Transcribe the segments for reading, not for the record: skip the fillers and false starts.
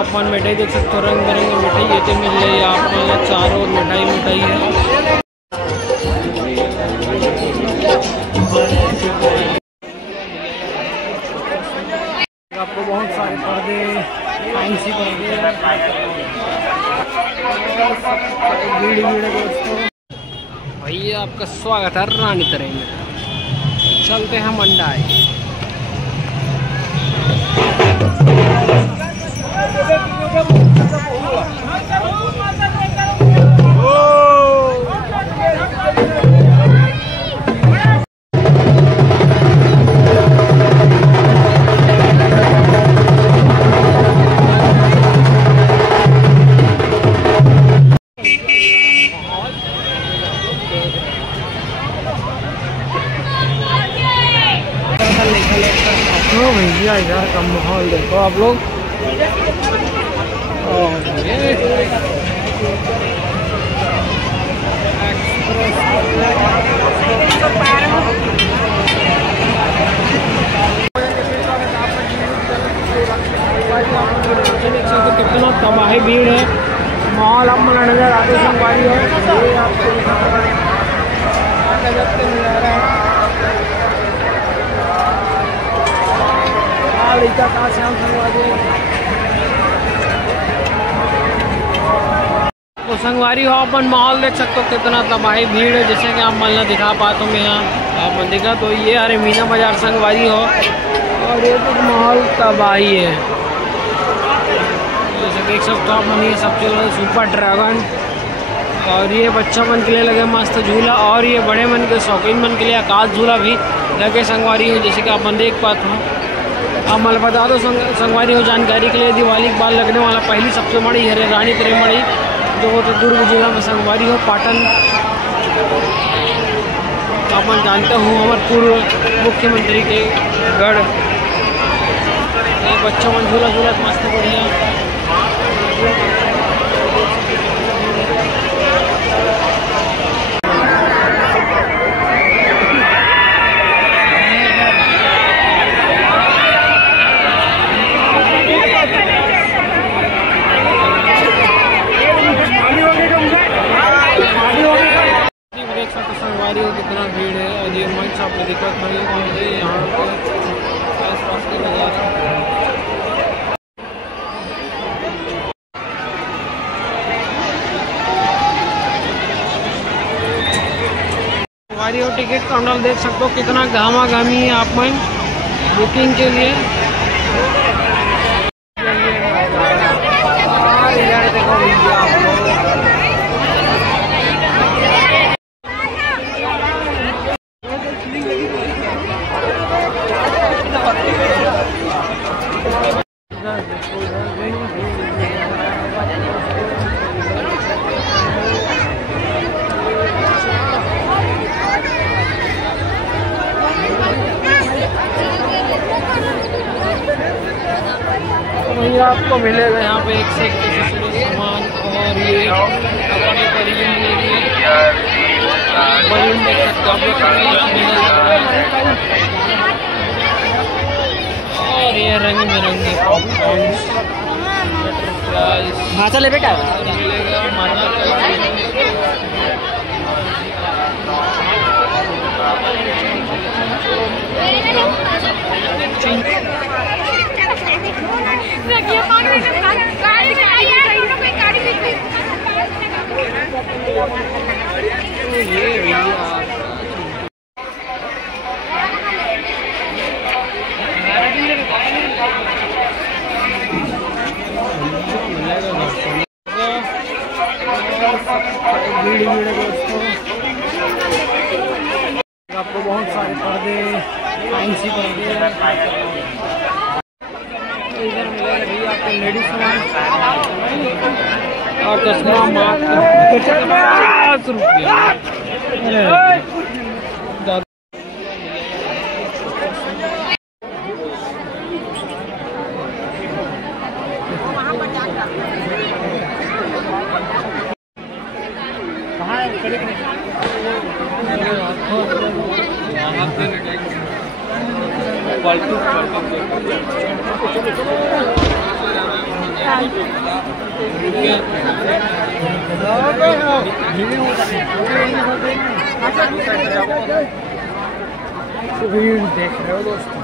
अपन मिठाई देख सकते हो, रंग बिरंगी मिठाई ये तो मिल रही है आपको, चारों मिठाई मिठाई है। आपको बहुत सारे पर्दे, फैंसी पर्दे, भीड़ है दोस्तों। भैया आपका स्वागत है रानी तरह में। चलते हैं मंडाई। भैया इधर का माहौल देखो आप लोग। कितना तबाही भीड़ है, माहौल अब मुझे नजर आते संगवारी है। ये आपको मिल रहा है तो संगवारी हो अपन माहौल देख सकते हो कितना तबाही भीड़ है। जैसे कि आप मलना दिखा पाता हूँ मैं यहाँ आप दिखा, तो ये अरे मीना बाजार संगवारी हो और ये तो माहौल तबाही है। जैसे देख सकते हो अपन, ये सब चल रहा है सुपर ड्रैगन, और ये बच्चा मन के लिए लगे मस्त झूला, और ये बड़े मन के शौकीन मन के लिए आकाश झूला भी लगे संगवारी हो। जैसे कि अपन देख पाते हो, आप मैं बता दो संगवारी हो जानकारी के लिए, दिवाली के बाद लगने वाला पहली सबसे बड़ी है रानी तरह मड़ी, जो वो तो दुर्ग जिला में संगवारी हो पाटन। अपन जानते हो हमारे पूर्व मुख्यमंत्री के गढ़, बच्चा मन झूला झूला मस्त बढ़िया। कितना भीड़ है, और ये मंच आपको दिक्कत नहीं है यहाँ पे आसपास का नज़ारा। और टिकट काउंटर देख सकते हो कितना घामा घामी है आप में बुकिंग के लिए। यार देखो भैया आप लोग, भैया आपको मिलेगा यहाँ पे एक से एक सामान, और ये अपने परिजन के लिए बलून देख सकते हो, और ये रंग बिरंगे पॉपकॉर्न्स, बटरफ्लाइज। हाँ चले बेटा मिलेगा माता भीड़ है दोस्तों। आपको बहुत सारे पर्दे, फैंसी पर्दे इधर मिलेगा भैया आपको, लेडीज सामान और चश्मा मात्र 50 रुपया। फालतू भीड़ देख रहे हो दोस्तों।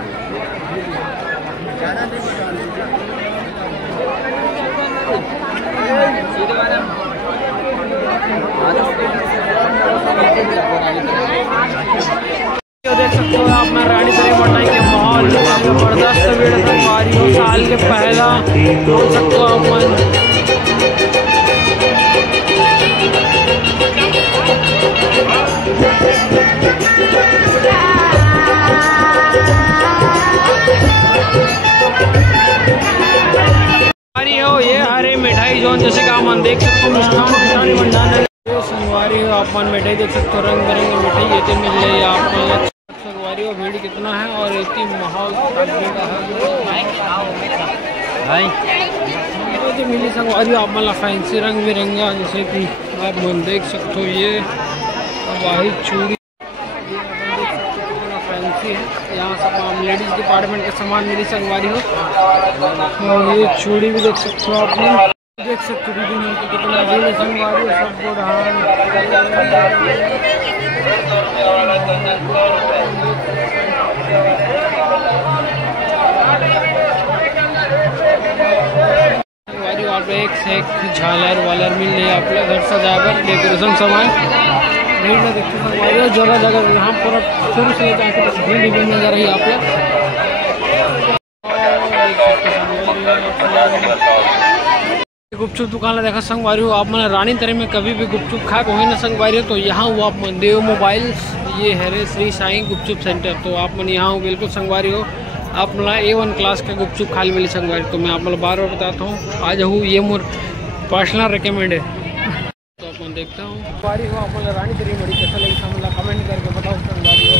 देख सकते हो आप, मैं रानी तरीके मटाई के माहौल जबरदस्त भीड़ संगवारी हो। साल के पहला बोल सकते हो आप मन। हो ये हरे मिठाई जोन जैसे कि आप देख सकते हो, मिष्ठान भंडार संगवारी हो आप मन मिठाई देख सकते हो। रंग बिरंगे मिठाई ये तो मिल रही है आप संगवारी हो। भीड़ कितना है और इतनी माहौल तो मिली संगवारी आप मतलब फैंसी रंग बिरंगा जैसे कि आप मन देख सकते हो। ये वाहिद चूड़ी फैंसी है। यहाँ सब आप लेडीज डिपार्टमेंट के सामान मिली संगवारी हो। और ये चूड़ी भी देख सकते हो आप देख सकते हो कितना भीड़ संगवारी हो। सब आप एक से एक झालर वालर मिल रही है आप लोग घर सजाकर डेकोरेशन सामान भीड़ में देखते संगवारी हो। जगह जगह यहाँ पूरा शुरू से जाकर भीड़ नजर रही आप लोग। गुपचुप दुकान देखा संगवारी हो आप मैंने रानी तरी में कभी भी गुपचुप खा को ही ना संगवारी हो। तो यहाँ हुआ आप मन देव मोबाइल्स, ये है श्री साई गुपचुप सेंटर। तो आप मन यहाँ हो बिल्कुल संगवारी हो। आप मतलब A1 क्लास का गुपचुप खाली मिली संगवारी। तो मैं आप मतलब बार बार बताता हूँ, आज हूँ ये मोर पर्सनल रिकमेंड है। तो अपन देखता हूँ संगवारी हो आप मतलब रानी तरी बड़ी कैसा लगी मतलब कमेंट करके बताओ संगवारी हो।